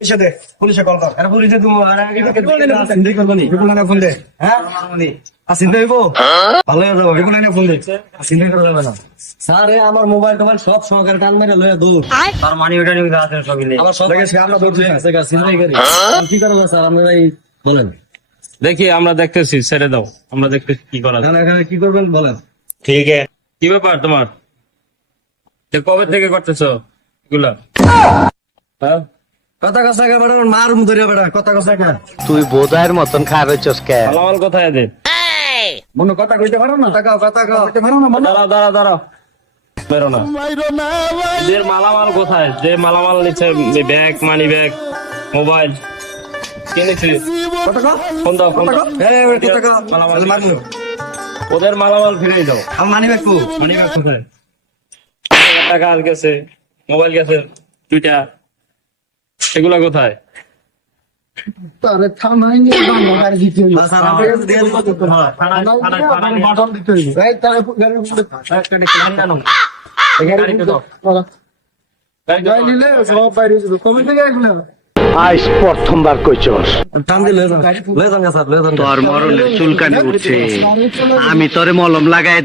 পুলিশে কল কর। আরে পুলিশে তুমি ফোন দে। হ্যাঁ চিন্তা হইব ভালো হয়ে যাবো। ফোন দে, চিন্তা করা যাবে না। স্যার আমার মোবাইল টোবাইল সব সহকারে টান মেরে লয়ে দূর। তার মানি ওটা নিয়ে আছে সবই নেই। আমার সব আমরা দৌড় চিন্তাই করি। কি করবো স্যার আপনারা বলেন? দেখি আমরা দেখতেছি, ছেড়ে দাও, আমরা দেখতেছি কি করা যায়। এখানে কি করবেন বলেন? ঠিক আছে, কি ব্যাপার তোমার? কবে থেকে করতেছো এগুলা? হ্যাঁ, কথা কথা বেড়া মার ধরে বেড়া কথা কথা। তুই বোধায়ের মতন খারাপ হচ্ছস কে? মালামাল কোথায় এদের? মনে কথা কইতে পারো না? কথা কইতে পারো না? দাঁড়াও বেরো না। এদের মালামাল কোথায়? যে মালামাল নিচ্ছে, ব্যাগ, মানি ব্যাগ, মোবাইল কিনেছি। ফোন দাও। মালামাল মারলো। ওদের মালামাল ফিরিয়ে দাও। আমার মানি ব্যাগ মানি ব্যাগ কোথায়? টাকা গেছে, মোবাইল গেছে দুইটা, সেগুলা কোথায়? আজ প্রথমবার কইছস টান দিলে লয়ে যান স্যার, লয়ে যান। তোর মরণের চুলকানি উঠছে, আমি তোরে মলম লাগাই